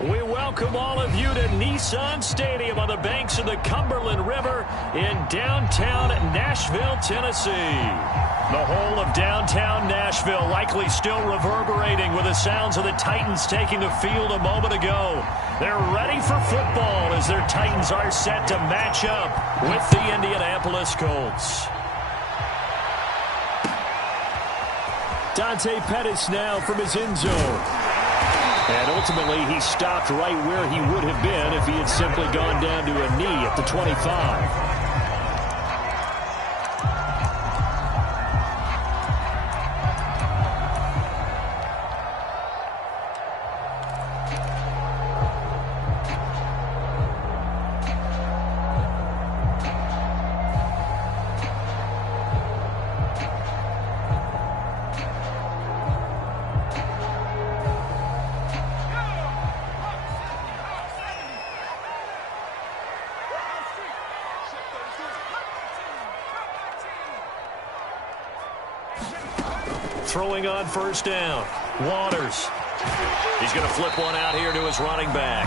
We welcome all of you to Nissan Stadium on the banks of the Cumberland River in downtown Nashville, Tennessee. The whole of downtown Nashville likely still reverberating with the sounds of the Titans taking the field a moment ago. They're ready for football as their Titans are set to match up with the Indianapolis Colts. Dante Pettis now from his end zone. And ultimately, he stopped right where he would have been if he had simply gone down to a knee at the 25. Throwing on first down. Waters. He's going to flip one out here to his running back.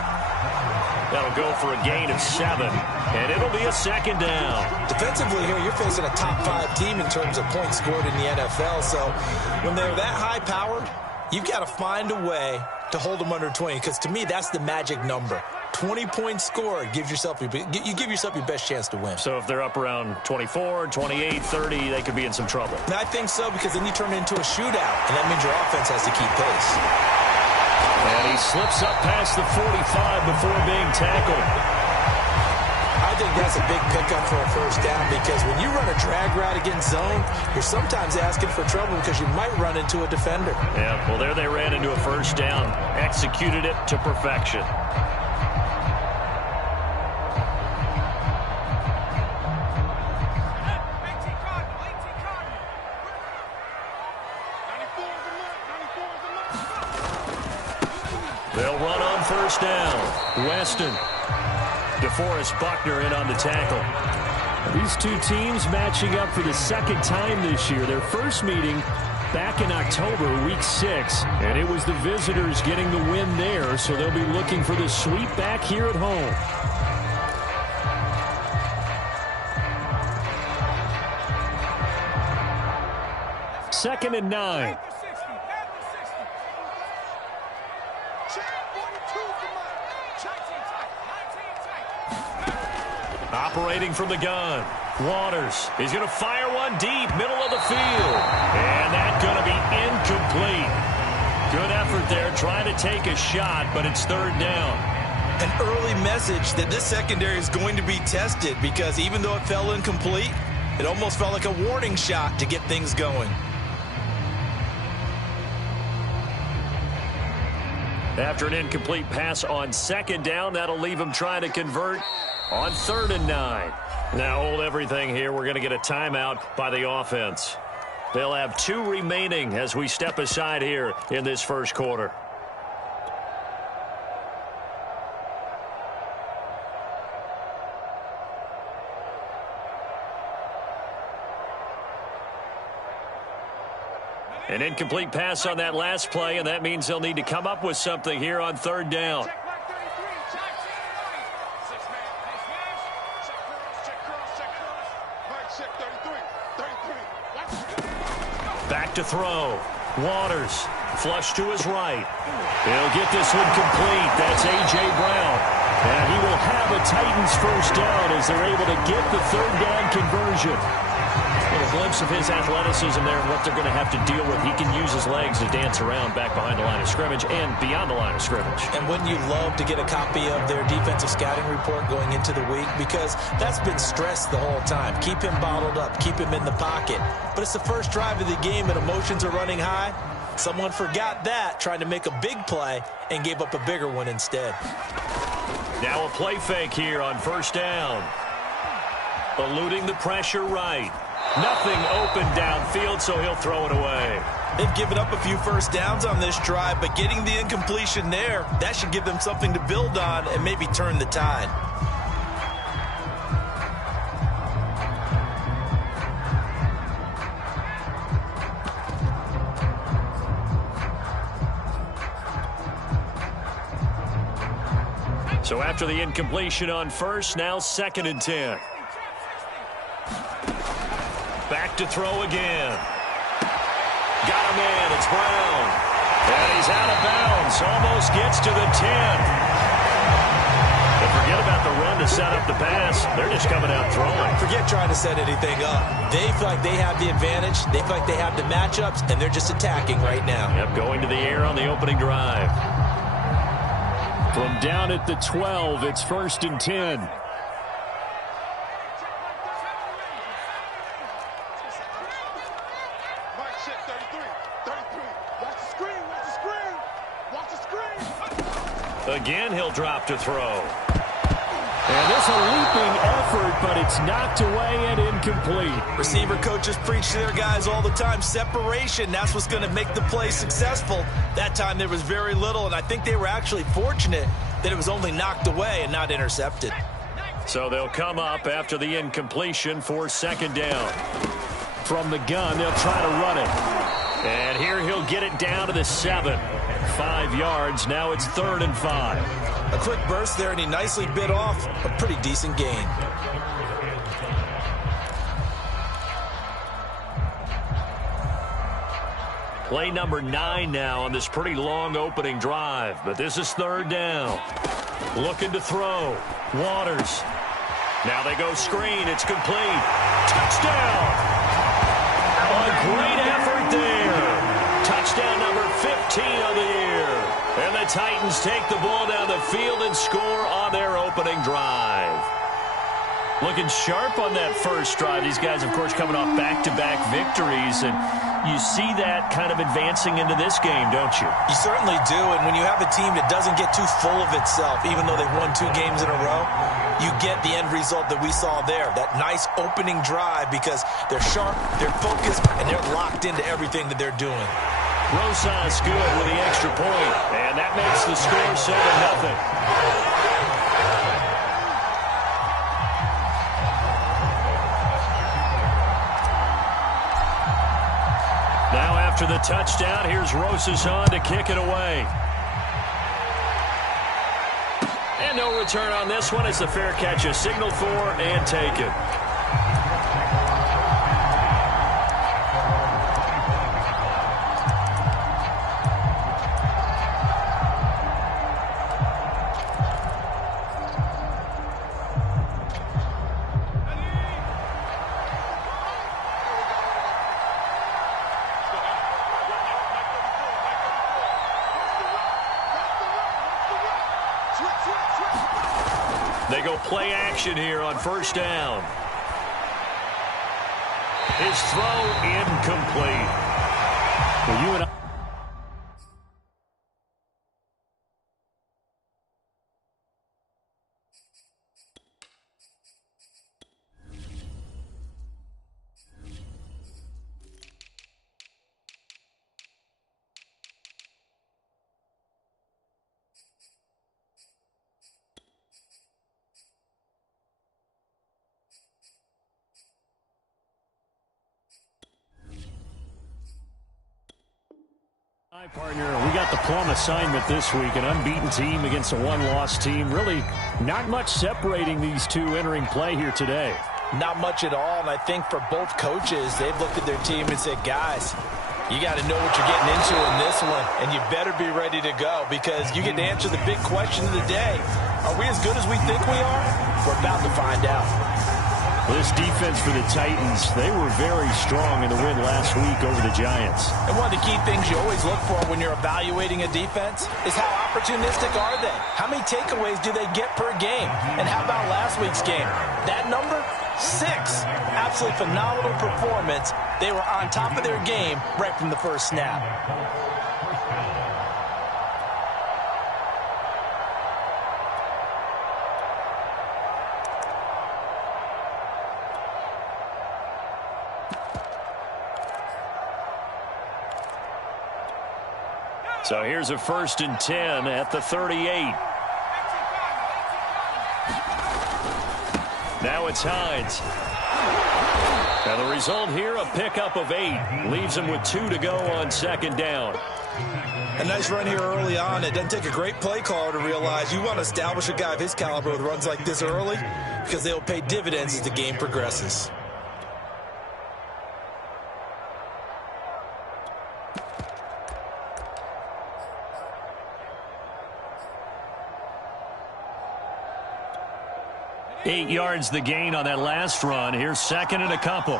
That'll go for a gain of 7, and it'll be a second down. Defensively here, you're facing a top-5 team in terms of points scored in the NFL, so when they're that high-powered, you've got to find a way to hold them under 20, because to me, that's the magic number. 20 points scored, you give yourself your best chance to win. So if they're up around 24, 28, 30, they could be in some trouble. And I think so, because then you turn it into a shootout, and that means your offense has to keep pace. And he slips up past the 45 before being tackled. I think that's a big pickup for a first down, because when you run a drag route against zone, you're sometimes asking for trouble because you might run into a defender. Yeah, well, there they ran into a first down, executed it to perfection. They'll run on first down. Weston. DeForest Buckner in on the tackle. These two teams matching up for the second time this year. Their first meeting back in October, week 6, and it was the visitors getting the win there, so they'll be looking for the sweep back here at home. Second and 9. Operating from the gun. Waters. He's going to fire one deep, middle of the field. And that's going to be incomplete. Good effort there, trying to take a shot, but it's third down. An early message that this secondary is going to be tested, because even though it fell incomplete, it almost felt like a warning shot to get things going. After an incomplete pass on second down, that'll leave him trying to convert on 3rd and 9. Now hold everything here. We're going to get a timeout by the offense. They'll have 2 remaining as we step aside here in this first quarter. An incomplete pass on that last play, and that means they'll need to come up with something here on 3rd down. Back to throw. Waters. Flush to his right. He'll get this one complete. That's A.J. Brown. And he will have a Titans first down as they're able to get the 3rd down conversion. A little glimpse of his athleticism there and what they're going to have to deal with. He can use his legs to dance around back behind the line of scrimmage and beyond the line of scrimmage. And wouldn't you love to get a copy of their defensive scouting report going into the week? Because that's been stressed the whole time. Keep him bottled up. Keep him in the pocket. But it's the first drive of the game and emotions are running high. Someone forgot that, trying to make a big play, and gave up a bigger one instead. Now a play fake here on first down. Eluding the pressure right. Nothing open downfield, so he'll throw it away. They've given up a few first downs on this drive, but getting the incompletion there, that should give them something to build on and maybe turn the tide. So after the incompletion on first, now 2nd and 10. Back to throw again. Got a man. It's Brown. And he's out of bounds. Almost gets to the 10. But forget about the run to set up the pass. They're just coming out throwing. Forget trying to set anything up. They feel like they have the advantage. They feel like they have the matchups, and they're just attacking right now. Yep, going to the air on the opening drive. From down at the 12, it's 1st and 10. Again, he'll drop to throw. And this a leaping effort, but it's knocked away and incomplete. Receiver coaches preach to their guys all the time. Separation, that's what's going to make the play successful. That time there was very little, and I think they were actually fortunate that it was only knocked away and not intercepted. So they'll come up after the incompletion for 2nd down. From the gun, they'll try to run it. And here he'll get it down to the 7. 5 yards. Now it's 3rd and 5. A quick burst there, and he nicely bit off a pretty decent gain. Play number 9 now on this pretty long opening drive. But this is 3rd down. Looking to throw. Waters. Now they go screen. It's complete. Touchdown! A great effort there. Touchdown number 15 of the year. And the Titans take the ball down the field and score on their opening drive. Looking sharp on that first drive. These guys, of course, coming off back-to-back victories. And you see that kind of advancing into this game, don't you? You certainly do. And when you have a team that doesn't get too full of itself, even though they've won 2 games in a row, you get the end result that we saw there. That nice opening drive because they're sharp, they're focused, and they're locked into everything that they're doing. Rosas good with the extra point, and that makes the score 7-0. Now after the touchdown, here's Rosas on to kick it away. And no return on this one. It's the fair catch is signaled for and taken. They go play action here on 1st down. His throw incomplete. Well, you and I Hi, partner. We got the plum assignment this week, an unbeaten team against a one-loss team. Really not much separating these two entering play here today. Not much at all, and I think for both coaches, they've looked at their team and said, guys, you got to know what you're getting into in this one, and you better be ready to go because you get to answer the big question of the day. Are we as good as we think we are? We're about to find out. This defense for the Titans, they were very strong in the win last week over the Giants. And one of the key things you always look for when you're evaluating a defense is how opportunistic are they? How many takeaways do they get per game? And how about last week's game? That number? 6. Absolutely phenomenal performance. They were on top of their game right from the first snap. So here's a 1st and 10 at the 38. Now it's Hines. And the result here, a pickup of 8. Leaves him with 2 to go on 2nd down. A nice run here early on. It doesn't take a great play caller to realize you want to establish a guy of his caliber with runs like this early because they'll pay dividends as the game progresses. Eight yards the gain on that last run. Here's second and a couple.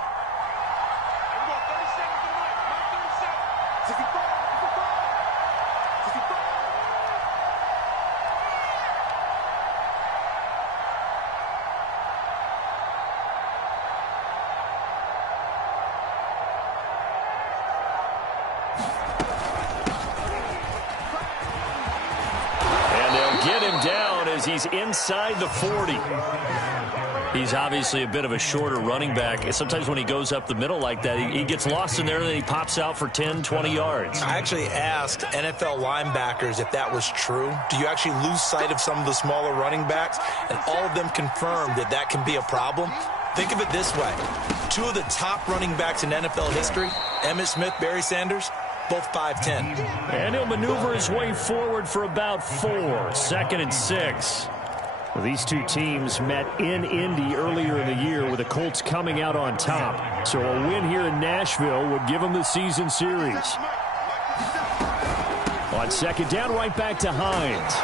Get him down as he's inside the 40. He's obviously a bit of a shorter running back. Sometimes when he goes up the middle like that, he gets lost in there and then he pops out for 10, 20 yards. I actually asked NFL linebackers if that was true. Do you actually lose sight of some of the smaller running backs? And all of them confirmed that that can be a problem. Think of it this way. Two of the top running backs in NFL history, Emmitt Smith, Barry Sanders, both 5'10". And he'll maneuver his way forward for about 4. Second and 6. Well, these two teams met in Indy earlier in the year with the Colts coming out on top. So a win here in Nashville would give them the season series. On second down, right back to Hines.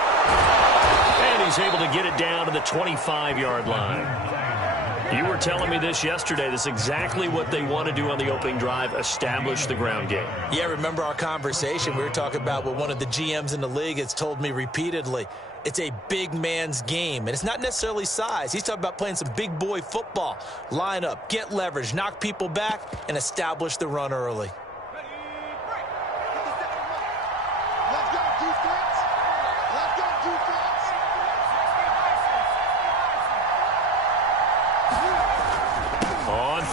And he's able to get it down to the 25-yard line. You were telling me this yesterday. This is exactly what they want to do on the opening drive, establish the ground game. Yeah, remember our conversation? We were talking about what one of the GMs in the league has told me repeatedly. It's a big man's game, and it's not necessarily size. He's talking about playing some big boy football. Line up, get leverage, knock people back, and establish the run early.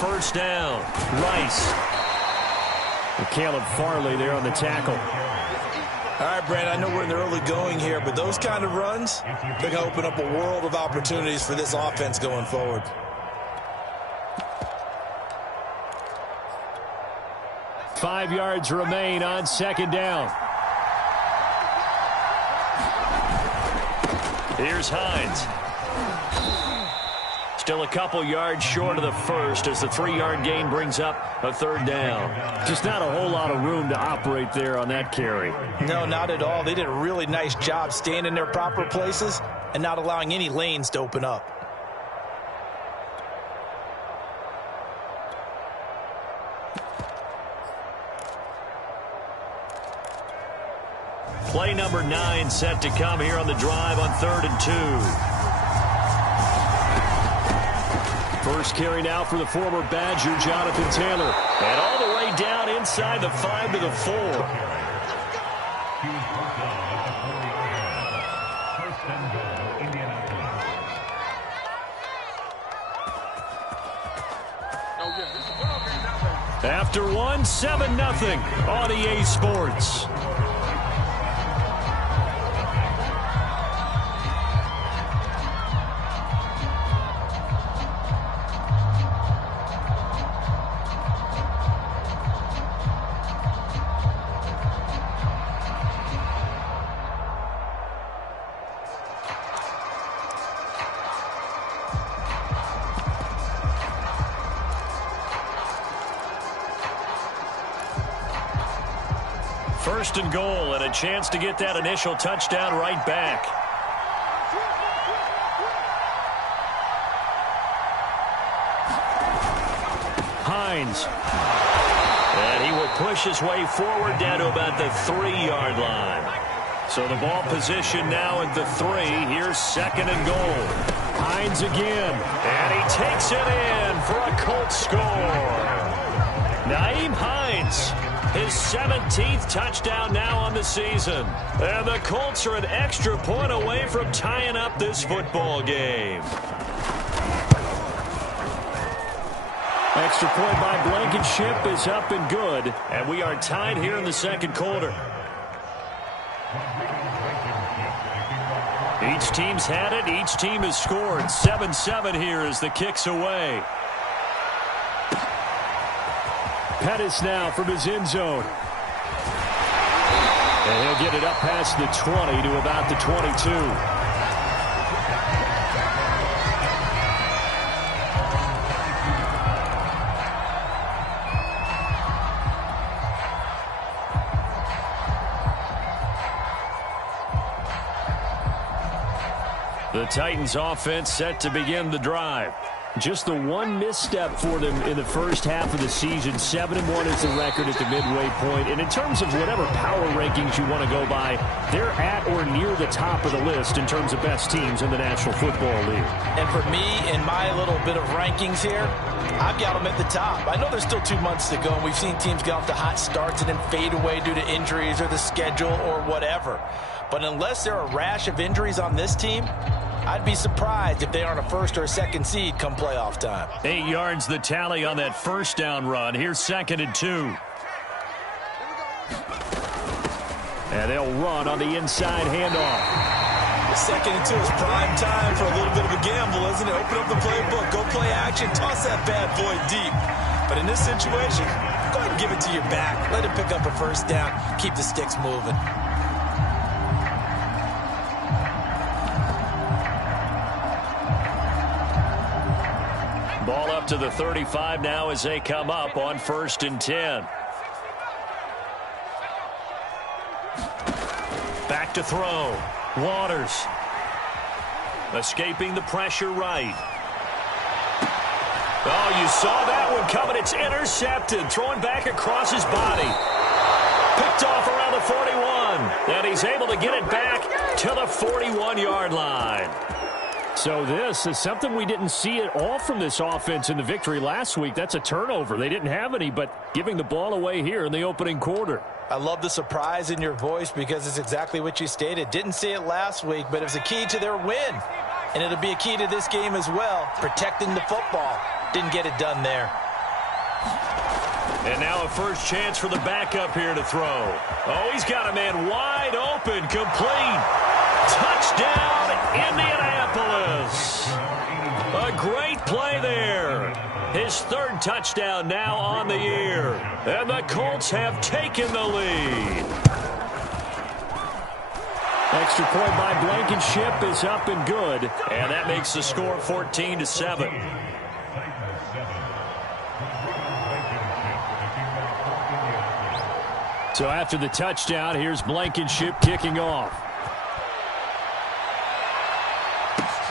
First down, Rice. And Caleb Farley there on the tackle. All right, Brand, I know we're in the early going here, but those kind of runs, they're going to open up a world of opportunities for this offense going forward. Five yards remain on second down. Here's Hines. Still a couple yards short of the first as the 3-yard gain brings up a third down. Just not a whole lot of room to operate there on that carry. No, not at all. They did a really nice job staying in their proper places and not allowing any lanes to open up. Play number 9 set to come here on the drive on 3rd and 2. First carry now for the former Badger, Jonathan Taylor. And all the way down inside the 5 to the 4. After one, 7-0 on EA Sports. First and goal, and a chance to get that initial touchdown right back. Hines. And he will push his way forward down to about the 3-yard line. So the ball position now at the 3. Here's second and goal. Hines again. And he takes it in for a Colts score. Nyheim Hines. His 17th touchdown now on the season. And the Colts are an extra point away from tying up this football game. Extra point by Blankenship is up and good. And we are tied here in the second quarter. Each team's had it. Each team has scored. 7-7 here as the kick's away. Pettis now from his end zone. And he'll get it up past the 20 to about the 22. The Titans offense set to begin the drive. Just the one misstep for them in the first half of the season. 7-1 is the record at the midway point. And in terms of whatever power rankings you want to go by, they're at or near the top of the list in terms of best teams in the National Football League. And for me, in my little bit of rankings here, I've got them at the top. I know there's still 2 months to go, and we've seen teams get off to hot starts and then fade away due to injuries or the schedule or whatever. But unless there are a rash of injuries on this team, I'd be surprised if they aren't a first or a second seed come playoff time. 8 yards the tally on that first down run. Here's 2nd and 2. And they'll run on the inside handoff. The 2nd and 2 is prime time for a little bit of a gamble, isn't it? Open up the playbook, go play action, toss that bad boy deep. But in this situation, go ahead and give it to your back. Let him pick up a first down, keep the sticks moving. Ball up to the 35 now as they come up on 1st and 10. Back to throw. Waters. Escaping the pressure right. Oh, you saw that one coming. It's intercepted. Throwing back across his body. Picked off around the 41. And he's able to get it back to the 41-yard line. So this is something we didn't see at all from this offense in the victory last week. That's a turnover. They didn't have any, but giving the ball away here in the opening quarter. I love the surprise in your voice because it's exactly what you stated. Didn't see it last week, but it was a key to their win. And it'll be a key to this game as well, protecting the football. Didn't get it done there. And now a first chance for the backup here to throw. Oh, he's got a man wide open, complete. Touchdown, Indianapolis. A great play there. His 3rd touchdown now on the year. And the Colts have taken the lead. Extra point by Blankenship is up and good. And that makes the score 14-7. So after the touchdown, here's Blankenship kicking off.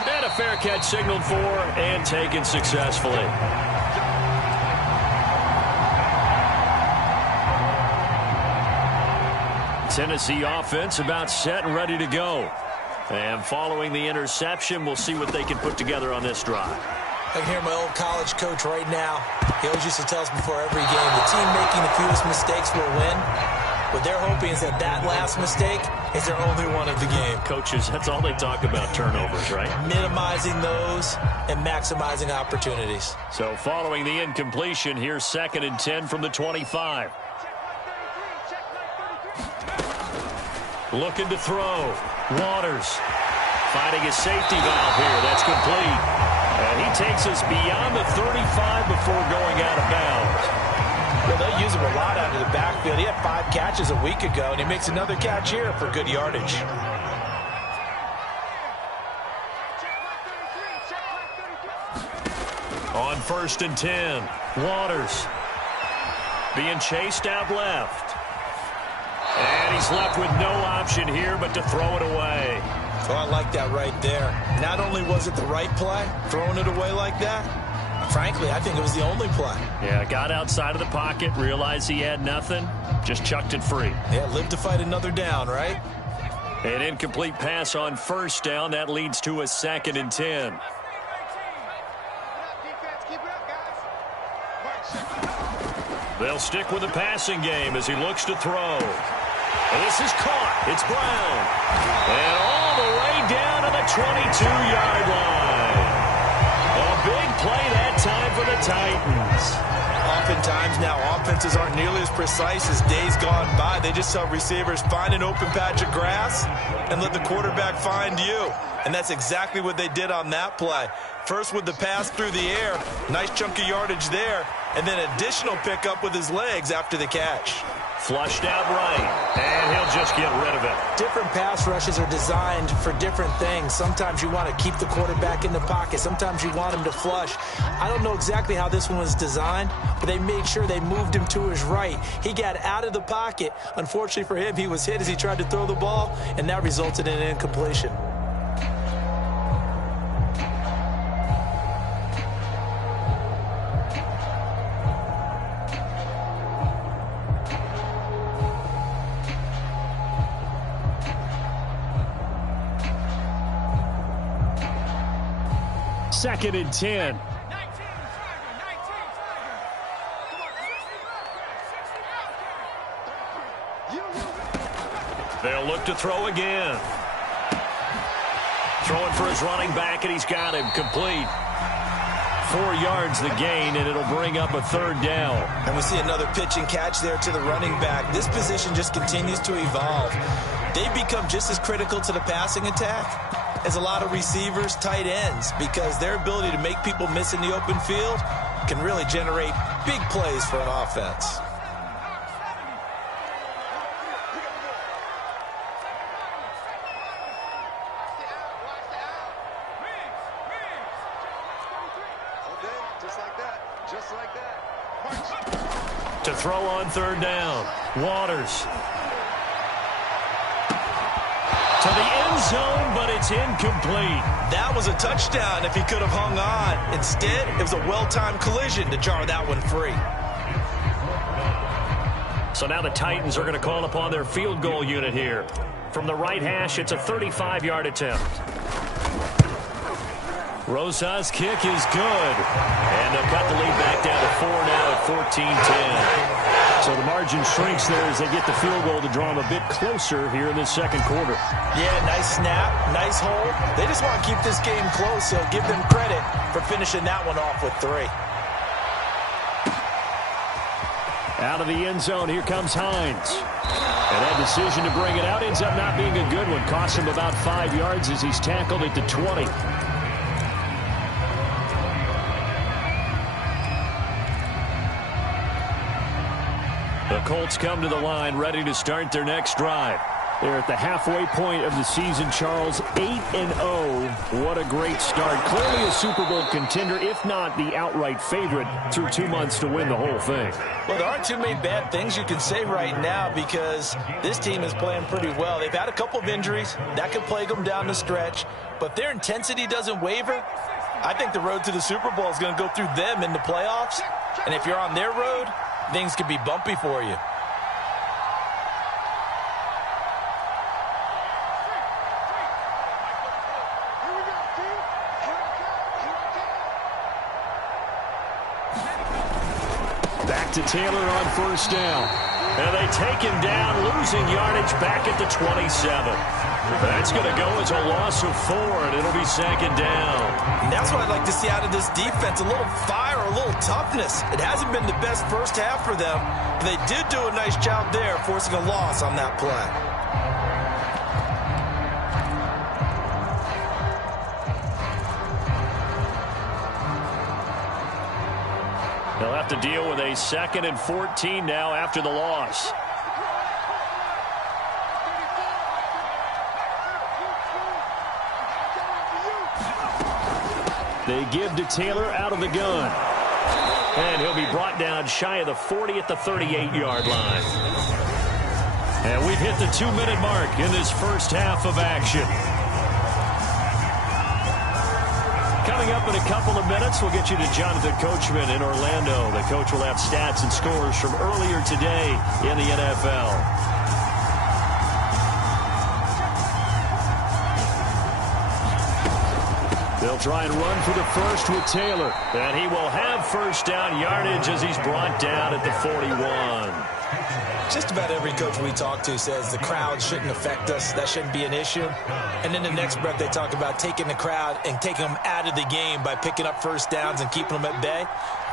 And a fair catch signaled for and taken successfully. Tennessee offense about set and ready to go. And following the interception, we'll see what they can put together on this drive. I can hear my old college coach right now. He always used to tell us before every game, the team making the fewest mistakes will win. What they're hoping is that last mistake is their only one of the game. Coaches, that's all they talk about, turnovers, right? Minimizing those and maximizing opportunities. So following the incompletion, here's 2nd and 10 from the 25. Looking to throw. Waters finding a safety valve here. That's complete. And he takes us beyond the 35 before going out of bounds. Well, they use him a lot out of the backfield. He had 5 catches a week ago, and he makes another catch here for good yardage. On 1st and 10, Waters being chased out left. And he's left with no option here but to throw it away. Oh, I like that right there. Not only was it the right play, throwing it away like that, frankly, I think it was the only play. Yeah, got outside of the pocket, realized he had nothing, just chucked it free. Yeah, live to fight another down, right? An incomplete pass on 1st down. That leads to a 2nd and 10. They'll stick with the passing game as he looks to throw. And this is caught. It's Brown. And all the way down to the 22-yard line. A big play that time for the Titans. Oftentimes now offenses aren't nearly as precise as days gone by. They just tell receivers, find an open patch of grass and let the quarterback find you. And that's exactly what they did on that play. First with the pass through the air, nice chunk of yardage there, and then additional pickup with his legs after the catch. Flushed out right, and he'll just get rid of it. Different pass rushes are designed for different things. Sometimes you want to keep the quarterback in the pocket. Sometimes you want him to flush. I don't know exactly how this one was designed, but they made sure they moved him to his right. He got out of the pocket. Unfortunately for him, he was hit as he tried to throw the ball, and that resulted in an incompletion. Second and 10. They'll look to throw again. Throwing for his running back, and he's got him complete. 4 yards the gain, and it'll bring up a third down. And we see another pitch and catch there to the running back. This position just continues to evolve. They've become just as critical to the passing attack as a lot of receivers, tight ends, because their ability to make people miss in the open field can really generate big plays for an offense. To throw on third down, Waters. To the end zone, but it's incomplete. That was a touchdown if he could have hung on. Instead, it was a well-timed collision to jar that one free. So now the Titans are going to call upon their field goal unit here. From the right hash, it's a 35-yard attempt. Rosa's kick is good. And they'll cut the lead back down to 4 now at 14-10. So the margin shrinks there as they get the field goal to draw them a bit closer here in this second quarter. Yeah, nice snap, nice hold. They just want to keep this game close, so give them credit for finishing that one off with 3. Out of the end zone, here comes Hines. And that decision to bring it out ends up not being a good one. Costs him about 5 yards as he's tackled at the 20. The Colts come to the line, ready to start their next drive. They're at the halfway point of the season, Charles, 8-0. What a great start. Clearly a Super Bowl contender, if not the outright favorite, through 2 months to win the whole thing. Well, there aren't too many bad things you can say right now because this team is playing pretty well. They've had a couple of injuries. That could plague them down the stretch. But if their intensity doesn't waver, I think the road to the Super Bowl is going to go through them in the playoffs. And if you're on their road, things could be bumpy for you. Back to Taylor on first down. And they take him down, losing yardage back at the 27. That's going to go as a loss of 4, and it'll be second down. And that's what I'd like to see out of this defense, a little fire, a little toughness. It hasn't been the best first half for them, but they did do a nice job there, forcing a loss on that play. They'll have to deal with a 2nd and 14 now after the loss. They give to Taylor out of the gun. And he'll be brought down shy of the 40 at the 38-yard line. And we've hit the 2-minute mark in this first half of action. Coming up in a couple of minutes, we'll get you to Jonathan Coachman in Orlando. The coach will have stats and scores from earlier today in the NFL. They'll try and run for the first with Taylor. And he will have first down yardage as he's brought down at the 41. Just about every coach we talk to says the crowd shouldn't affect us. That shouldn't be an issue. And in the next breath, they talk about taking the crowd and taking them out of the game by picking up first downs and keeping them at bay.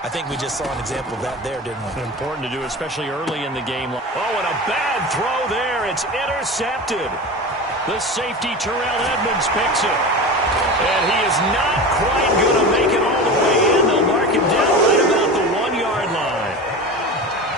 I think we just saw an example of that there, didn't we? Important to do, especially early in the game. Oh, and a bad throw there. It's intercepted. The safety, Terrell Edmonds, picks it. And he is not quite going to make it all the way in. They'll mark him down right about the 1-yard line.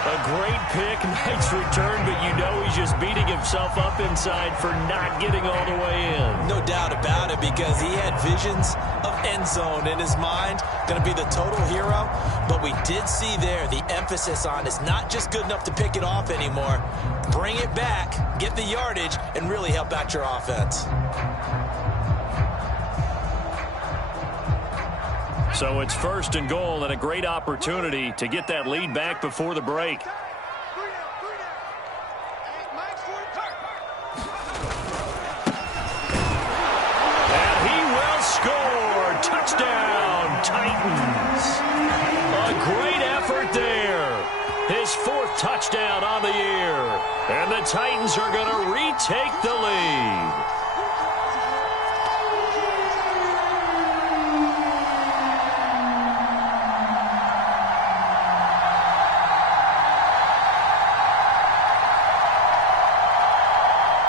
A great pick, nice return, but you know he's just beating himself up inside for not getting all the way in. No doubt about it, because he had visions of end zone in his mind. Going to be the total hero. But we did see there the emphasis on it's not just good enough to pick it off anymore. Bring it back, get the yardage, and really help out your offense. So it's 1st and goal and a great opportunity to get that lead back before the break. And he will score. Touchdown, Titans. A great effort there. His 4th touchdown on the year. And the Titans are going to retake the lead.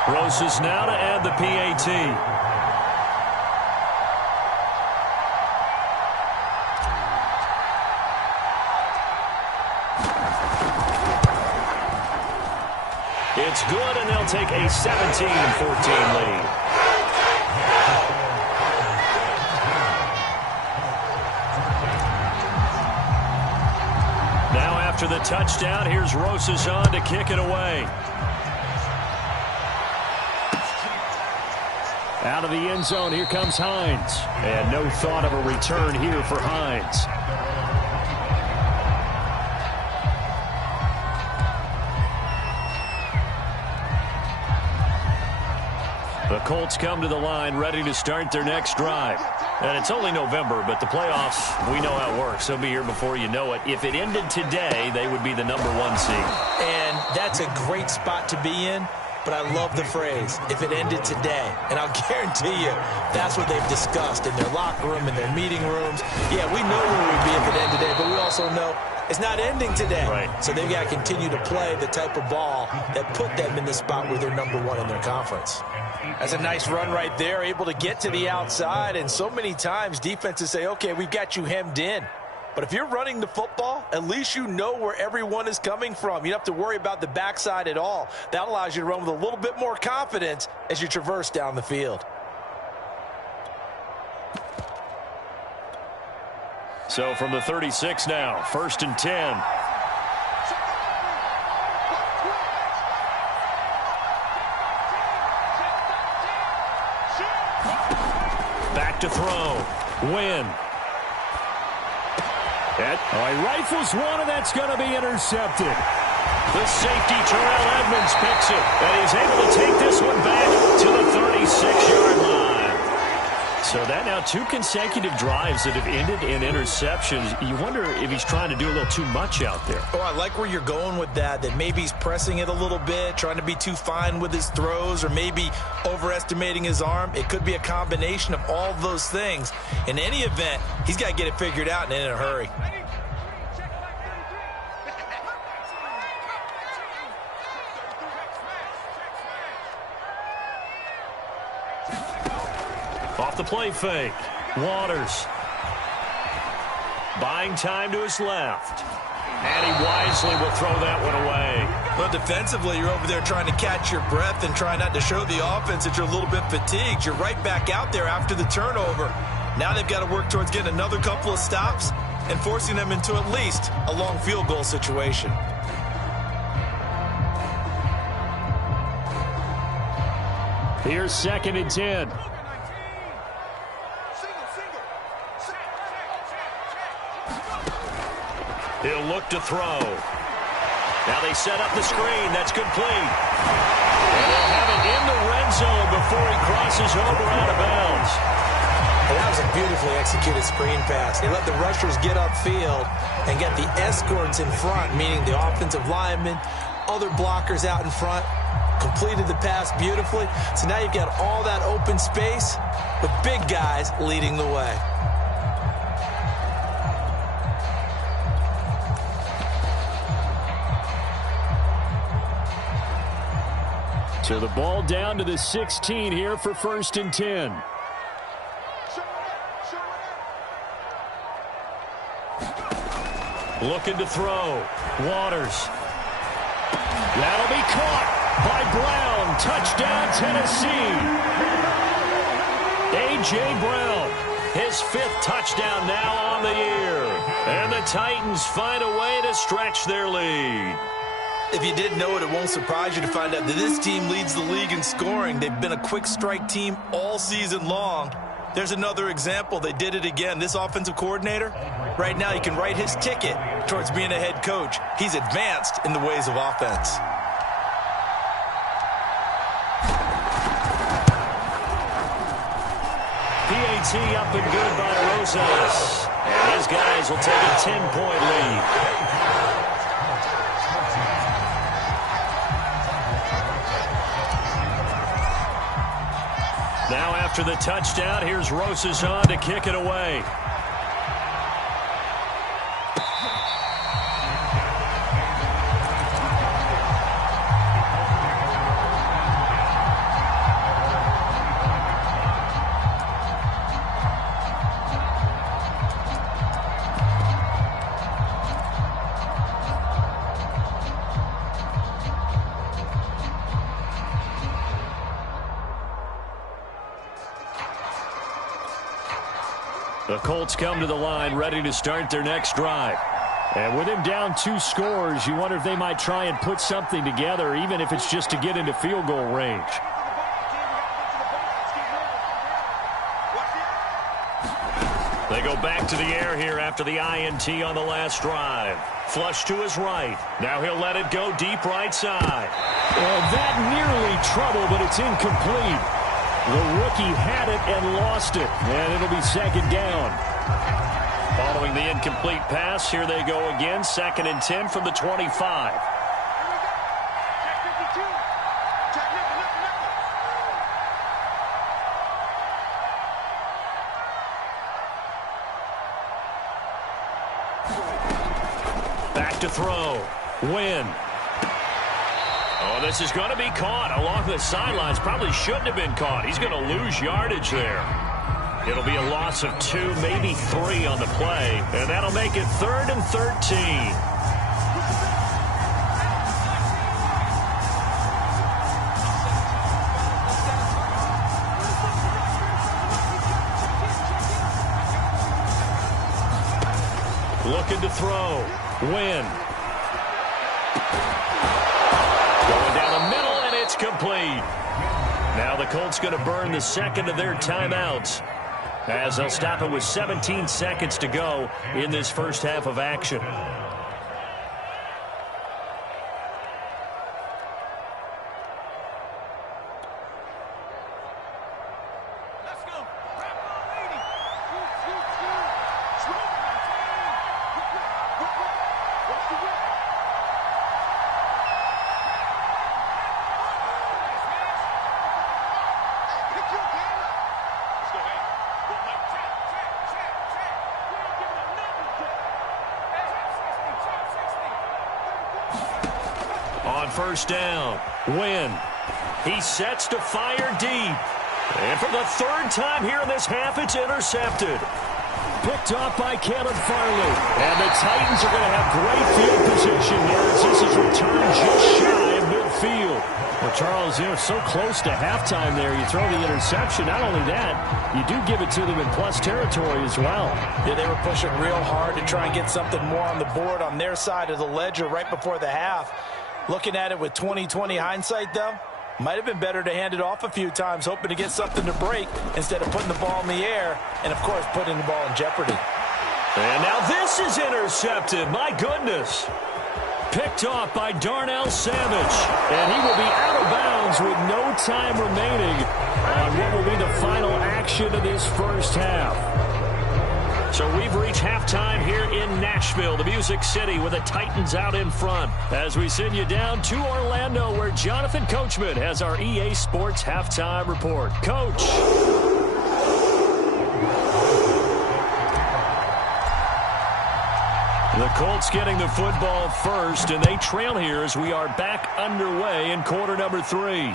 Roses now to add the PAT. It's good, and they'll take a 17-14 lead. Now after the touchdown, here's Roses on to kick it away. Out of the end zone, here comes Hines. And no thought of a return here for Hines. The Colts come to the line ready to start their next drive. And it's only November, but the playoffs, we know how it works. They'll be here before you know it. If it ended today, they would be the #1 seed. And that's a great spot to be in. But I love the phrase, if it ended today. And I'll guarantee you, that's what they've discussed in their locker room, in their meeting rooms. Yeah, we know where we'd be if it ended today, but we also know it's not ending today. Right. So they've got to continue to play the type of ball that put them in the spot where they're #1 in their conference. That's a nice run right there, able to get to the outside. And so many times defenses say, okay, we've got you hemmed in. But if you're running the football, at least you know where everyone is coming from. You don't have to worry about the backside at all. That allows you to run with a little bit more confidence as you traverse down the field. So from the 36 now, 1st and 10. Back to throw. Win. He rifles one, and that's going to be intercepted. The safety, Terrell Edmonds, picks it, and he's able to take this one back to the 36-yard line. So that now 2 consecutive drives that have ended in interceptions. You wonder if he's trying to do a little too much out there. Oh, I like where you're going with that maybe he's pressing it a little bit, trying to be too fine with his throws, or maybe overestimating his arm. It could be a combination of all those things. In any event, he's got to get it figured out and in a hurry. Off the play fake. Waters. Buying time to his left. And he wisely will throw that one away. Well, defensively, you're over there trying to catch your breath and try not to show the offense that you're a little bit fatigued. You're right back out there after the turnover. Now they've got to work towards getting another couple of stops and forcing them into at least a long field goal situation. Here's 2nd and 10. He'll look to throw. Now they set up the screen. That's complete. And they'll have it in the red zone before he crosses over out of bounds. And that was a beautifully executed screen pass. They let the rushers get upfield and get the escorts in front, meaning the offensive linemen, other blockers out in front, completed the pass beautifully. So now you've got all that open space with big guys leading the way. So the ball down to the 16 here for 1st and 10. Looking to throw. Waters. That'll be caught by Brown. Touchdown, Tennessee. A.J. Brown, his 5th touchdown now on the year. And the Titans find a way to stretch their lead. If you didn't know it, it won't surprise you to find out that this team leads the league in scoring. They've been a quick strike team all season long. There's another example. They did it again. This offensive coordinator, right now he can write his ticket towards being a head coach. He's advanced in the ways of offense. PAT up and good by Rosas. And his guys will take a 10-point lead. Now after the touchdown, here's Rosas on to kick it away. The Colts come to the line ready to start their next drive. And with him down 2 scores, you wonder if they might try and put something together, even if it's just to get into field goal range. They go back to the air here after the INT on the last drive. Flush to his right. Now he'll let it go deep right side. And that nearly trouble, but it's incomplete. The rookie had it and lost it, and it'll be 2nd down. Following the incomplete pass, here they go again, 2nd and 10 from the 25. Back to throw. Win. Oh, this is going to be caught along the sidelines. Probably shouldn't have been caught. He's going to lose yardage there. It'll be a loss of 2, maybe 3 on the play. And that'll make it 3rd and 13. Looking to throw. Win. Going down the middle, and it's complete. Now the Colts going to burn the 2nd of their timeouts, as they'll stop it with 17 seconds to go in this first half of action. On first down, Win. He sets to fire deep. And for the 3rd time here in this half, it's intercepted. Picked off by Caleb Farley. And the Titans are going to have great field position here as this is returned just shy of midfield. Well, Charles, so close to halftime there. You throw the interception. Not only that, you do give it to them in plus territory as well. Yeah, they were pushing real hard to try and get something more on the board on their side of the ledger right before the half. Looking at it with 20/20 hindsight, though, might have been better to hand it off a few times, hoping to get something to break instead of putting the ball in the air and, of course, putting the ball in jeopardy. And now this is intercepted. My goodness. Picked off by Darnell Savage. And he will be out of bounds with no time remaining on what will be the final action of this first half. So we've reached halftime here in Nashville, the Music City, with the Titans out in front. As we send you down to Orlando, where Jonathan Coachman has our EA Sports halftime report. Coach. The Colts getting the football first, and they trail here as we are back underway in quarter number 3.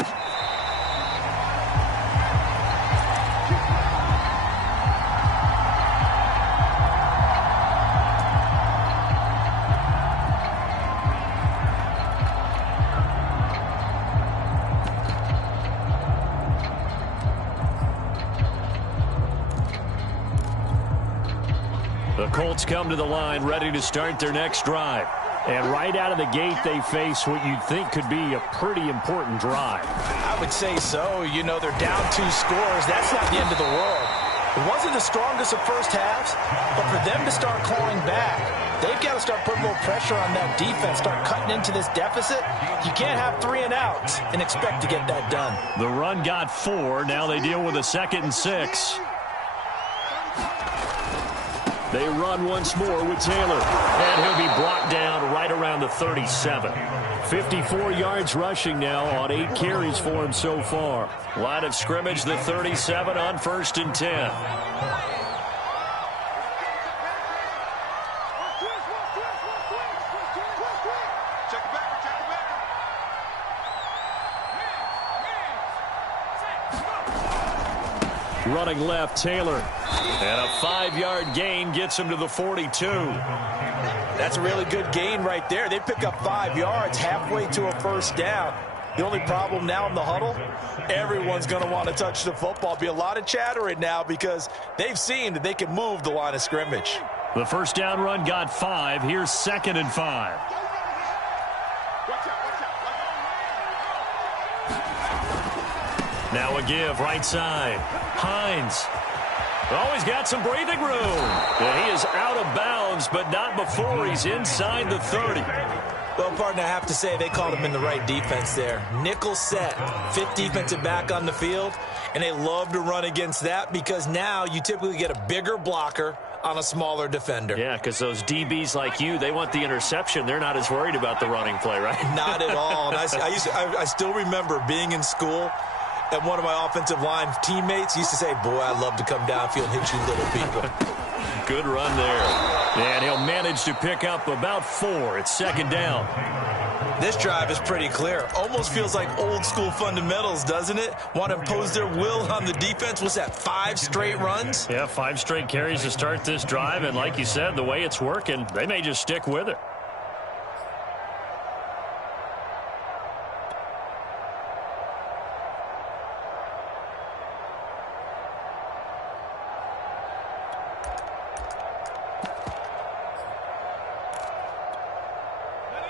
The Colts come to the line ready to start their next drive. And right out of the gate, they face what you'd think could be a pretty important drive. I would say so. You know, they're down 2 scores. That's not the end of the world. It wasn't the strongest of first halves, but for them to start clawing back, they've got to start putting more pressure on that defense, start cutting into this deficit. You can't have 3 and outs and expect to get that done. The run got 4. Now they deal with a 2nd and 6. They run once more with Taylor. And he'll be brought down right around the 37. 54 yards rushing now on 8 carries for him so far. Line of scrimmage, the 37 on 1st and 10. Running left, Taylor. And a 5-yard gain gets him to the 42. That's a really good gain right there. They pick up 5 yards halfway to a first down. The only problem now in the huddle, everyone's going to want to touch the football. Be a lot of chattering now because they've seen that they can move the line of scrimmage. The first down run got 5. Here's 2nd and 5. Now a give, right side. Hines. Always got some breathing room. And he is out of bounds, but not before he's inside the 30. Well, partner, I have to say they called him in the right defense there. Nickel set, 5th defensive back on the field, and they love to run against that because now you typically get a bigger blocker on a smaller defender. Yeah, because those DBs like you, they want the interception. They're not as worried about the running play, right? Not at all. And I still remember being in school, and one of my offensive line teammates used to say, boy, I'd love to come downfield and hit you little people. Good run there. And he'll manage to pick up about 4. It's 2nd down. This drive is pretty clear. Almost feels like old school fundamentals, doesn't it? Want to impose their will on the defense. What's that, 5 straight runs? Yeah, 5 straight carries to start this drive. And like you said, the way it's working, they may just stick with it.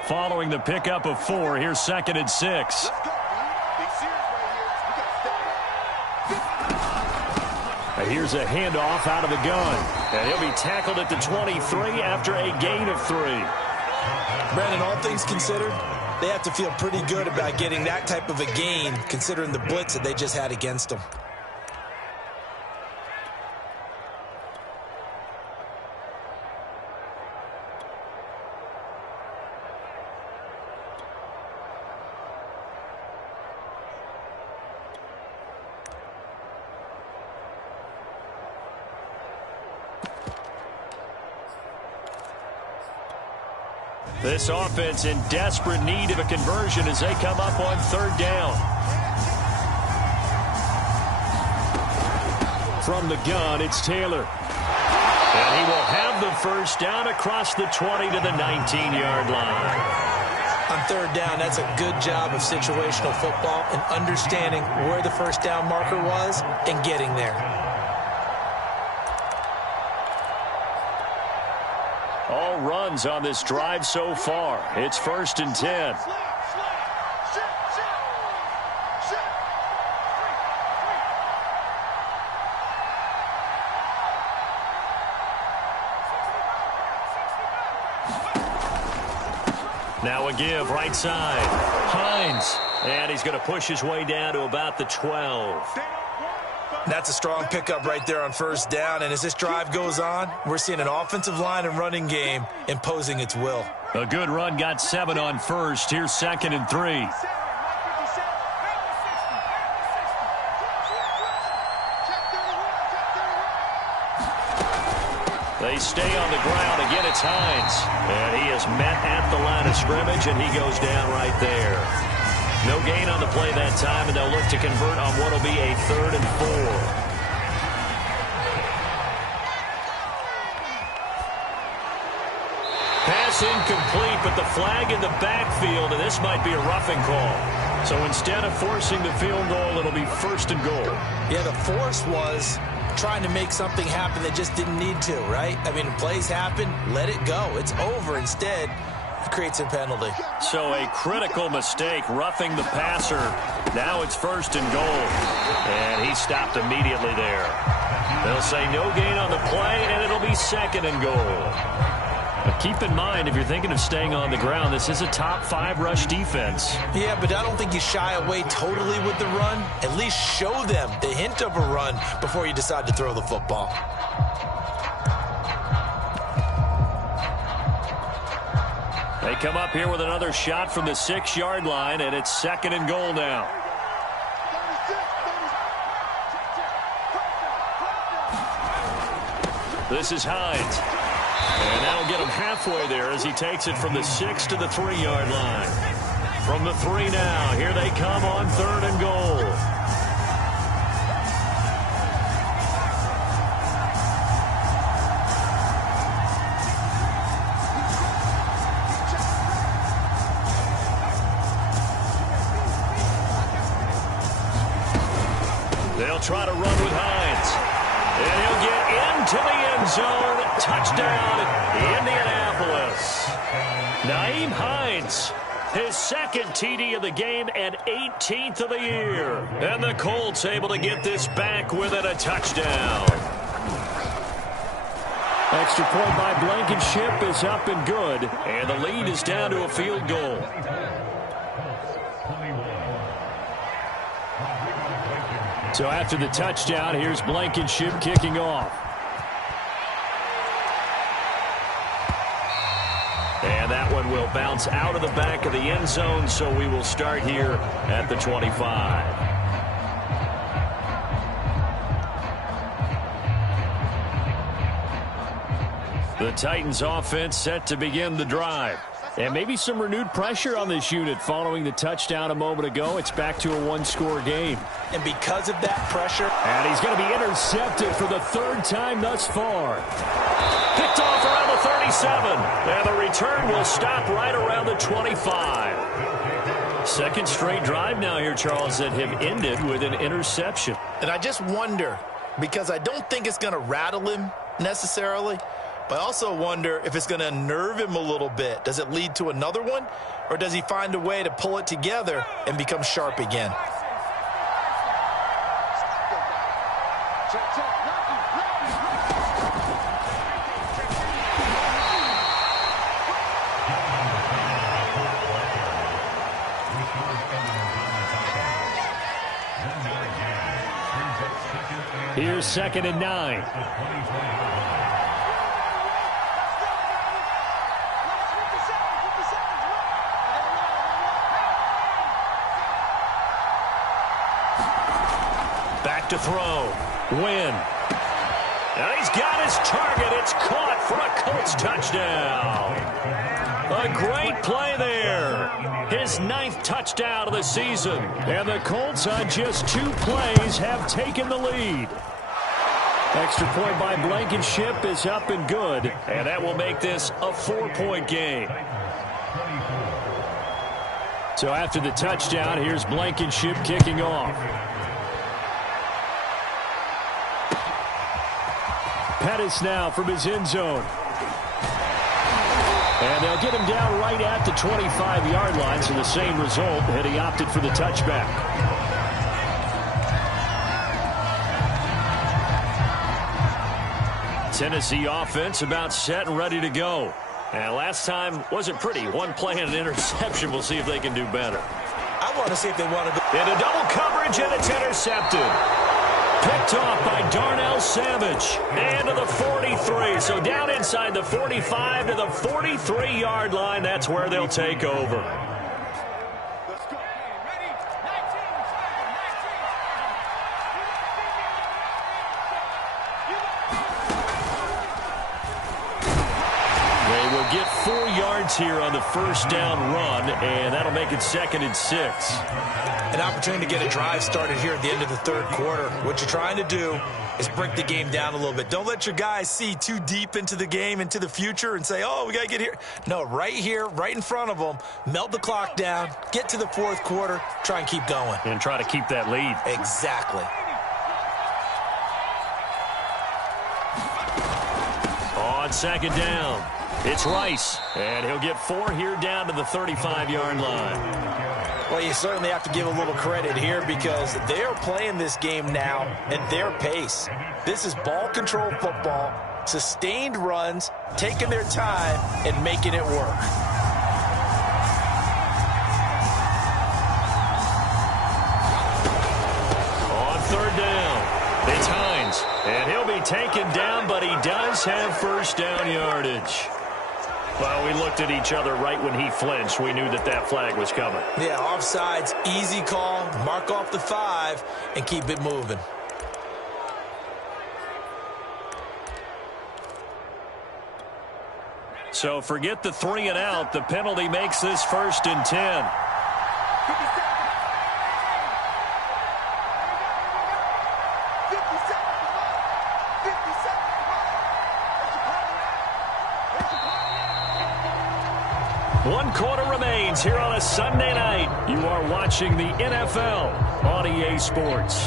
Following the pickup of 4, here's 2nd and 6. Here's a handoff out of the gun. And he'll be tackled at the 23 after a gain of 3. Brandon, all things considered, they have to feel pretty good about getting that type of a gain considering the blitz that they just had against them. This offense in desperate need of a conversion as they come up on 3rd down. From the gun, it's Taylor. And he will have the first down across the 20 to the 19-yard line. On 3rd down, that's a good job of situational football and understanding where the first down marker was and getting there. All runs on this drive so far. It's 1st and 10. Now a give, right side. Hines. And he's going to push his way down to about the 12. That's a strong pickup right there on 1st down. And as this drive goes on, we're seeing an offensive line and running game imposing its will. A good run got 7 on 1st. Here's 2nd and 3. They stay on the ground. Again, it's Hines. And he is met at the line of scrimmage, and he goes down right there. No gain on the play that time, and they'll look to convert on what will be a 3rd and 4. Pass incomplete, but the flag in the backfield, and this might be a roughing call. So instead of forcing the field goal, it'll be 1st and goal. Yeah, the force was trying to make something happen that just didn't need to, right? I mean, plays happen, let it go. It's over. Instead, it creates a penalty. So a critical mistake, roughing the passer. Now it's 1st and goal. And he stopped immediately there. They'll say no gain on the play, and it'll be 2nd and goal. But keep in mind, if you're thinking of staying on the ground, this is a top 5 rush defense. Yeah, but I don't think you shy away totally with the run. At least show them the hint of a run before you decide to throw the football. They come up here with another shot from the 6-yard line, and it's 2nd and goal now. This is Hines. And that'll get him halfway there as he takes it from the 6 to the 3-yard line. From the 3 now, here they come on 3rd and goal. They'll try to run with Hines. And he'll get into the end zone. Touchdown, Indianapolis. Nyheim Hines, his 2nd TD of the game and 18th of the year. And the Colts able to get this back within a touchdown. Extra point by Blankenship is up and good. And the lead is down to a field goal. So after the touchdown, here's Blankenship kicking off. And that one will bounce out of the back of the end zone, so we will start here at the 25. The Titans offense set to begin the drive. And maybe some renewed pressure on this unit following the touchdown a moment ago. It's back to a 1-score game. And because of that pressure... And he's going to be intercepted for the 3rd time thus far. Picked off around the 37. And the return will stop right around the 25. 2nd straight drive now here, Charles, that have ended with an interception. And I just wonder, because I don't think it's going to rattle him necessarily, but I also wonder if it's going to unnerve him a little bit. Does it lead to another one? Or does he find a way to pull it together and become sharp again? Here's 2nd and 9. Back to throw. Win. And he's got his target. It's caught for a Colts touchdown. A great play there. His 9th touchdown of the season. And the Colts on just 2 plays have taken the lead. Extra point by Blankenship is up and good. And that will make this a 4-point game. So after the touchdown, here's Blankenship kicking off. Pettis now from his end zone. And they'll get him down right at the 25-yard line, so the same result, and he opted for the touchback. Tennessee offense about set and ready to go. And last time wasn't pretty. 1 play and an interception. We'll see if they can do better. I want to see if they want to go. Into double coverage, and it's intercepted. Picked off by Darnell Savage. And to the 43. So down inside the 45 to the 43-yard line. That's where they'll take over. They will get 4 yards here on the first down run, and that'll make it 2nd and 6. An opportunity to get a drive started here at the end of the 3rd quarter. What you're trying to do is break the game down a little bit. Don't let your guys see too deep into the game, into the future, and say, oh, we got to get here. No, right here, right in front of them, melt the clock down, get to the 4th quarter, try and keep going. And try to keep that lead. Exactly. On second down, it's Rice, and he'll get 4 here down to the 35-yard line. Well, you certainly have to give a little credit here because they're playing this game now at their pace. This is ball control football, sustained runs, taking their time, and making it work. On third down, it's Hines, and he'll be taken down, but he does have first down yardage. Well, we looked at each other right when he flinched. We knew that that flag was coming. Yeah, offsides, easy call, mark off the 5, and keep it moving. So forget the 3 and out. The penalty makes this 1st and 10. One quarter remains here on a Sunday night. You are watching the NFL on EA Sports.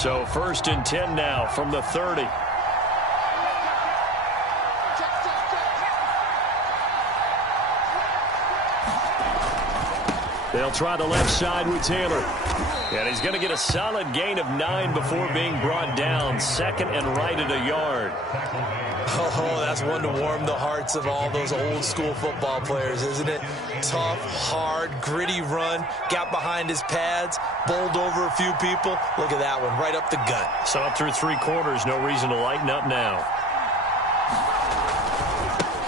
So 1st and 10 now from the 30. They'll try the left side with Taylor. And he's going to get a solid gain of 9 before being brought down. 2nd and right at a yard. Oh, that's one to warm the hearts of all those old school football players, isn't it? Tough, hard, gritty run. Got behind his pads, bowled over a few people. Look at that one, right up the gut. So up through 3 quarters, no reason to lighten up now.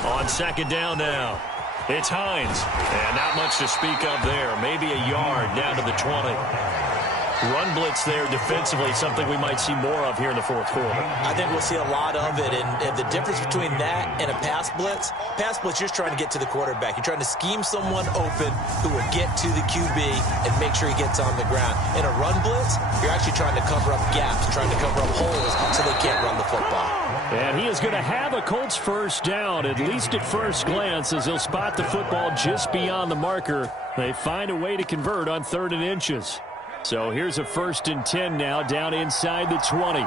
On 2nd down now, it's Hines. And not much to speak of there. Maybe a yard down to the 20. Run blitz there defensively, something we might see more of here in the 4th quarter. I think we'll see a lot of it, and the difference between that and a pass blitz, you're just trying to get to the quarterback. You're trying to scheme someone open who will get to the QB and make sure he gets on the ground. In a run blitz, you're actually trying to cover up gaps, trying to cover up holes so they can't run the football. And he is going to have a Colts first down, at least at first glance, as he'll spot the football just beyond the marker. They find a way to convert on 3rd and inches. So here's a 1st and 10 now down inside the 20.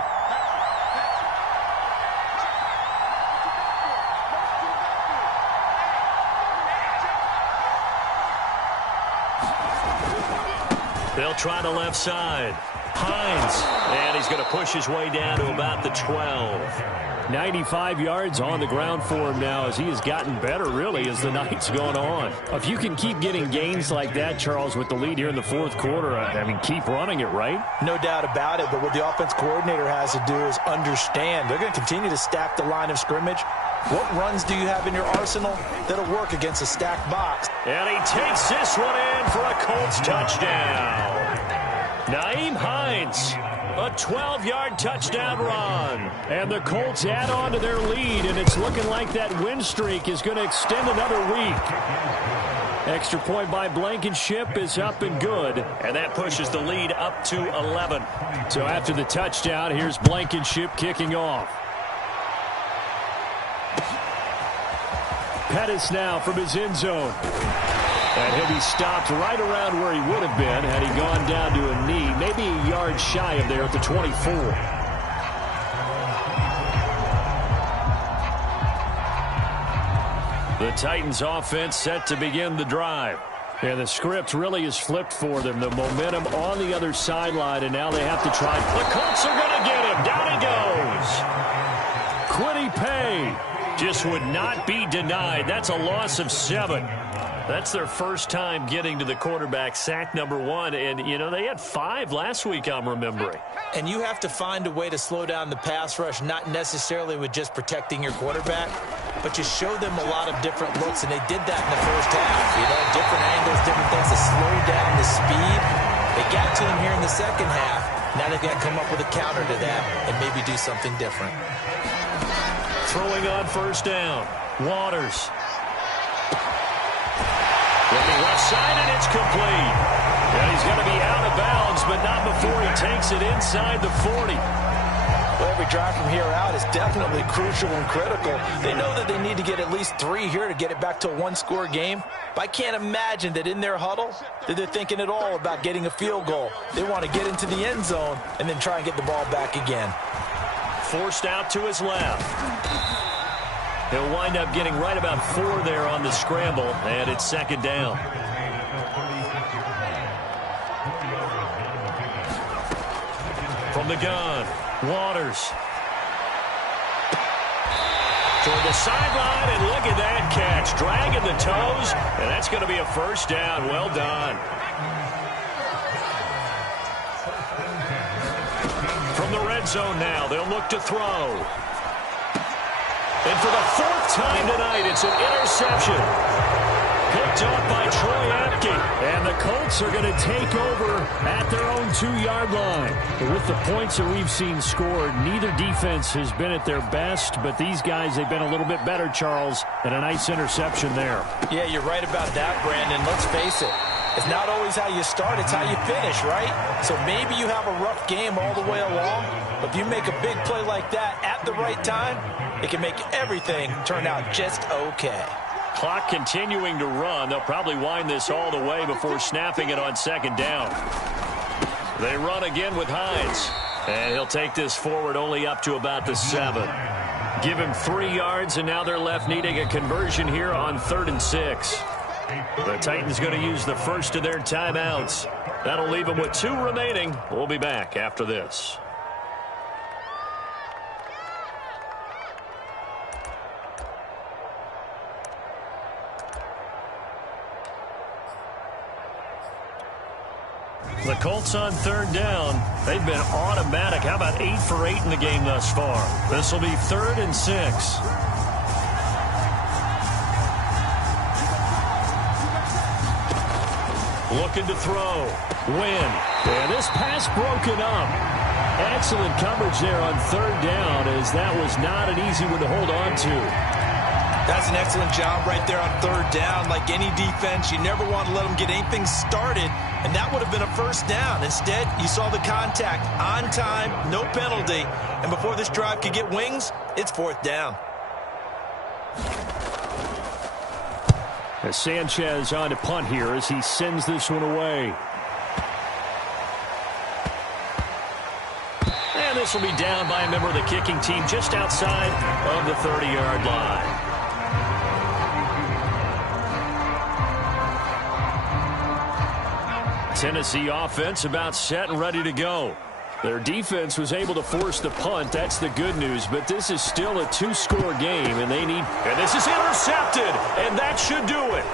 They'll try the left side. Hines, and he's going to push his way down to about the 12. 95 yards on the ground for him now as he has gotten better, really, as the night's gone on. If you can keep getting gains like that, Charles, with the lead here in the 4th quarter, I mean, keep running it, right? No doubt about it, but what the offense coordinator has to do is understand they're going to continue to stack the line of scrimmage. What runs do you have in your arsenal that'll work against a stacked box? And he takes this one in for a Colts touchdown. Nyheim Hines, a 12-yard touchdown run. And the Colts add on to their lead, and it's looking like that win streak is going to extend another week. Extra point by Blankenship is up and good, and that pushes the lead up to 11. So after the touchdown, here's Blankenship kicking off. Pettis now from his end zone. And he'll be stopped right around where he would have been had he gone down to a knee, maybe a yard shy of there at the 24. The Titans offense set to begin the drive. And the script really is flipped for them. The momentum on the other sideline, and now they have to try. The Colts are going to get him. Down he goes. Quiddy Pay just would not be denied. That's a loss of 7. That's their first time getting to the quarterback, sack number 1. And, you know, they had 5 last week, I'm remembering. And you have to find a way to slow down the pass rush, not necessarily with just protecting your quarterback, but you show them a lot of different looks, and they did that in the first half. You know, different angles, different things to slow down the speed. They got to him here in the second half. Now they've got to come up with a counter to that and maybe do something different. Throwing on first down, Waters. Looking left side, and it's complete. And he's going to be out of bounds, but not before he takes it inside the 40. Well, every drive from here out is definitely crucial and critical. They know that they need to get at least 3 here to get it back to a one-score game. But I can't imagine that in their huddle that they're thinking at all about getting a field goal. They want to get into the end zone and then try and get the ball back again. Forced out to his left. He'll wind up getting right about 4 there on the scramble, and it's second down. From the gun, Waters. Toward the sideline, and look at that catch. Dragging the toes, and that's going to be a first down. Well done. From the red zone now, they'll look to throw. And for the 4th time tonight, it's an interception. Picked up by Troy Apke. And the Colts are going to take over at their own 2-yard line. With the points that we've seen scored, neither defense has been at their best, but these guys, they've been a little bit better, Charles, and a nice interception there. Yeah, you're right about that, Brandon. Let's face it. It's not always how you start, it's how you finish, right? So maybe you have a rough game all the way along, but if you make a big play like that at the right time, it can make everything turn out just okay. Clock continuing to run. They'll probably wind this all the way before snapping it on second down. They run again with Hines. And he'll take this forward only up to about the 7. Give him 3 yards, and now they're left needing a conversion here on 3rd and 6. The Titans going to use the first of their timeouts. That'll leave them with 2 remaining. We'll be back after this. The Colts on 3rd down. They've been automatic. How about 8 for 8 in the game thus far? This will be 3rd and 6. Looking to throw. Win. And this pass broken up. Excellent coverage there on 3rd down, as that was not an easy one to hold on to. That's an excellent job right there on 3rd down. Like any defense, you never want to let them get anything started, and that would have been a first down. Instead, you saw the contact on time, no penalty, and before this drive could get wings, it's 4th down. As Sanchez on to punt here as he sends this one away. And this will be down by a member of the kicking team just outside of the 30-yard line. Tennessee offense about set and ready to go. Their defense was able to force the punt. That's the good news, but this is still a 2-score game, and they need... And this is intercepted, and that should do it.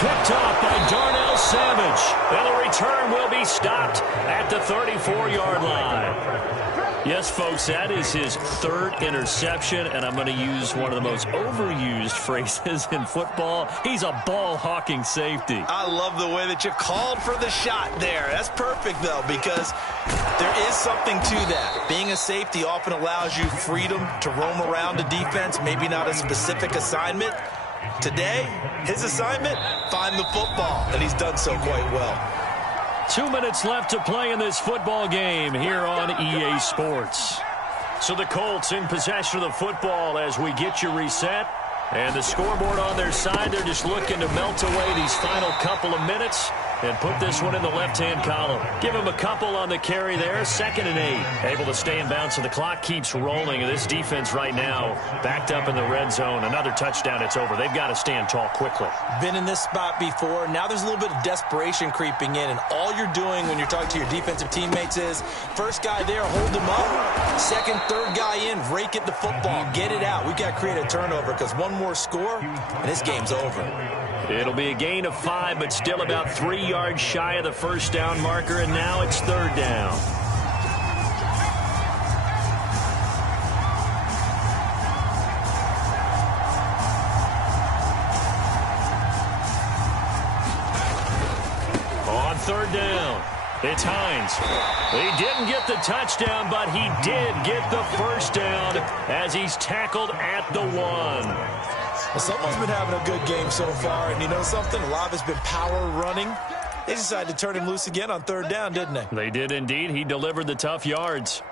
Picked up by Darnell Savage, and the return will be stopped at the 34-yard line. Yes, folks, that is his 3rd interception, and I'm going to use one of the most overused phrases in football. He's a ball-hawking safety. I love the way that you called for the shot there. That's perfect, though, because there is something to that. Being a safety often allows you freedom to roam around the defense, maybe not a specific assignment. Today, his assignment, find the football, and he's done so quite well. 2 minutes left to play in this football game here on EA Sports. So the Colts in possession of the football as we get you reset. And the scoreboard on their side, they're just looking to melt away these final couple of minutes and put this one in the left-hand column. Give them a couple on the carry there, 2nd and 8. Able to stay in bounds, so the clock keeps rolling. And this defense right now backed up in the red zone. Another touchdown, it's over. They've got to stand tall quickly. Been in this spot before. Now there's a little bit of desperation creeping in. And all you're doing when you're talking to your defensive teammates is, first guy there, hold him up. Second, third guy in, rake at the football. Get it out. We've got to create a turnover because one more score, and this game's over. It'll be a gain of 5, but still about 3 yards shy of the first down marker, and now it's 3rd down. On 3rd down, it's Hines. He didn't get the touchdown, but he did get the first down as he's tackled at the 1. Well, someone's been having a good game so far, and you know something? A lot of it's been power running. They decided to turn him loose again on 3rd down, didn't they? They did indeed. He delivered the tough yards.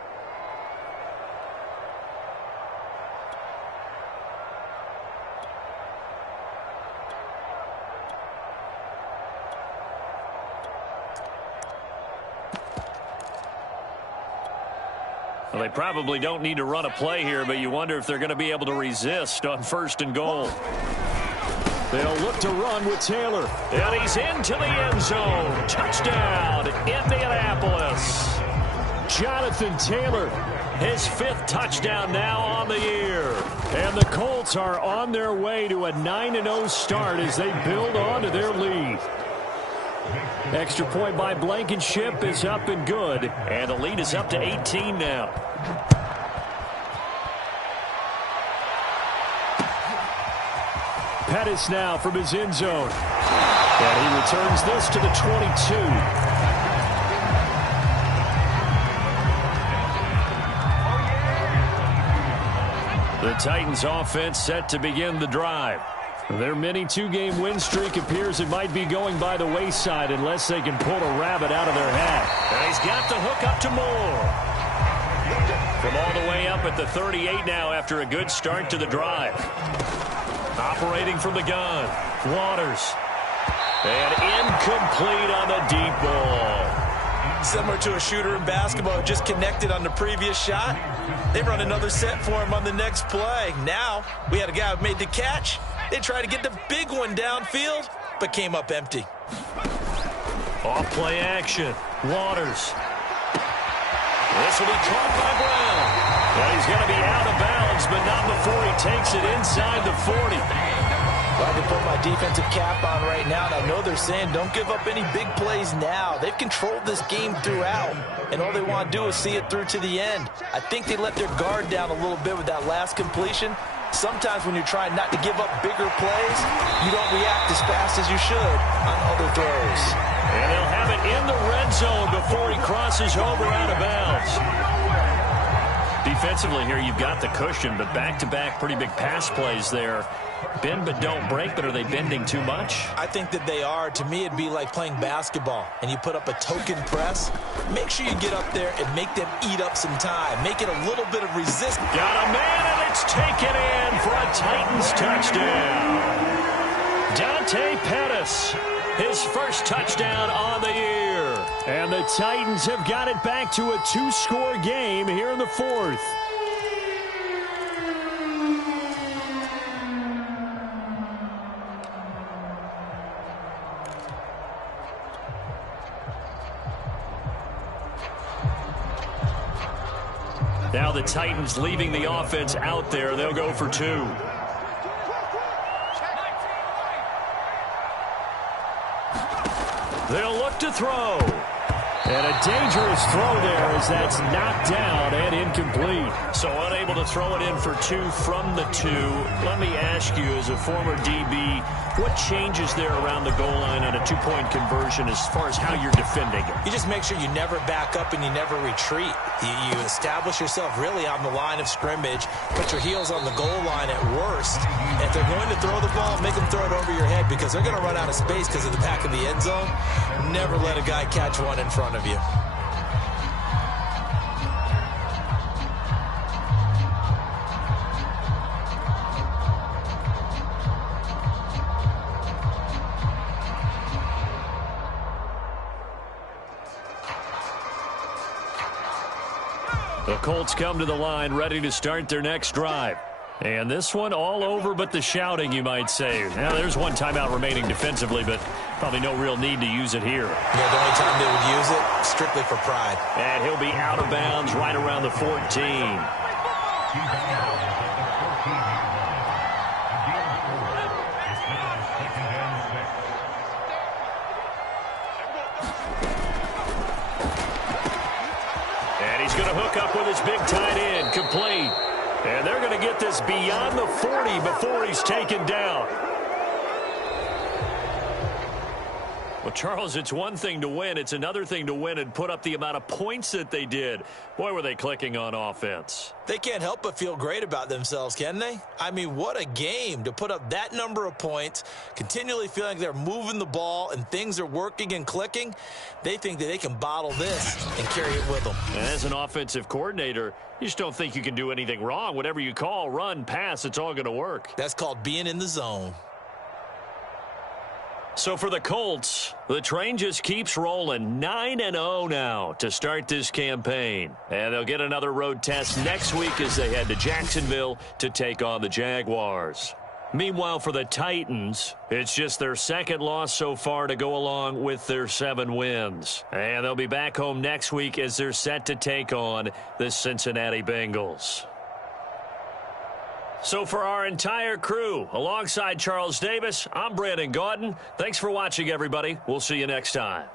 Well, they probably don't need to run a play here, but you wonder if they're going to be able to resist on 1st and goal. They'll look to run with Taylor. And he's into the end zone. Touchdown, Indianapolis. Jonathan Taylor, his 5th touchdown now on the year. And the Colts are on their way to a 9-0 start as they build on to their lead. Extra point by Blankenship is up and good. And the lead is up to 18 now. Pettis now from his end zone. And he returns this to the 22. The Titans offense set to begin the drive. Their mini 2-game win streak appears it might be going by the wayside unless they can pull a rabbit out of their hat. And he's got the hook up to Moore. From all the way up at the 38 now after a good start to the drive. Operating from the gun, Waters. And incomplete on the deep ball. Similar to a shooter in basketball, just connected on the previous shot. They run another set for him on the next play. Now, we had a guy who made the catch. They tried to get the big one downfield, but came up empty. Off play action, Waters. This will be caught by Brown. Well, he's going to be out of bounds, but not before he takes it inside the 40. Glad to put my defensive cap on right now, and I know they're saying don't give up any big plays now. They've controlled this game throughout, and all they want to do is see it through to the end. I think they let their guard down a little bit with that last completion. Sometimes when you're trying not to give up bigger plays, you don't react as fast as you should on other throws. And they'll have it in the red zone before he crosses over out of bounds. Defensively here, you've got the cushion, but back-to-back pretty big pass plays there. Bend but don't break, but are they bending too much? I think that they are. To me, it'd be like playing basketball, and you put up a token press. Make sure you get up there and make them eat up some time. Make it a little bit of resistance. Got a man, and it's taken in for a Titans touchdown. Dante Pettis, his first touchdown on the year. And the Titans have got it back to a 2-score game here in the 4th. Now the Titans leaving the offense out there. They'll go for 2. They'll look to throw. And a dangerous throw there as that's knocked down and incomplete. So unable to throw it in for 2 from the 2. Let me ask you, as a former DB, what changes there around the goal line on a 2-point conversion as far as how you're defending it? You just make sure you never back up and you never retreat. You establish yourself really on the line of scrimmage, put your heels on the goal line at worst. And if they're going to throw the ball, make them throw it over your head because they're going to run out of space because of the back of the end zone. Never let a guy catch one in front of you. The Colts come to the line ready to start their next drive. And this one all over but the shouting, you might say. Now, there's one timeout remaining defensively, but probably no real need to use it here. Yeah, the only time they would use it, strictly for pride. And he'll be out of bounds right around the 14. And he's going to hook up with his big tight end, complete. And they're going to get this beyond the 40 before he's taken down. Well, Charles, it's one thing to win. It's another thing to win and put up the amount of points that they did. Boy, were they clicking on offense. They can't help but feel great about themselves, can they? I mean, what a game to put up that number of points, continually feeling like they're moving the ball and things are working and clicking. They think that they can bottle this and carry it with them. And as an offensive coordinator, you just don't think you can do anything wrong. Whatever you call, run, pass, it's all going to work. That's called being in the zone. So for the Colts, the train just keeps rolling 9-0 now to start this campaign. And they'll get another road test next week as they head to Jacksonville to take on the Jaguars. Meanwhile, for the Titans, it's just their second loss so far to go along with their 7 wins. And they'll be back home next week as they're set to take on the Cincinnati Bengals. So for our entire crew, alongside Charles Davis, I'm Brandon Gaudin. Thanks for watching, everybody. We'll see you next time.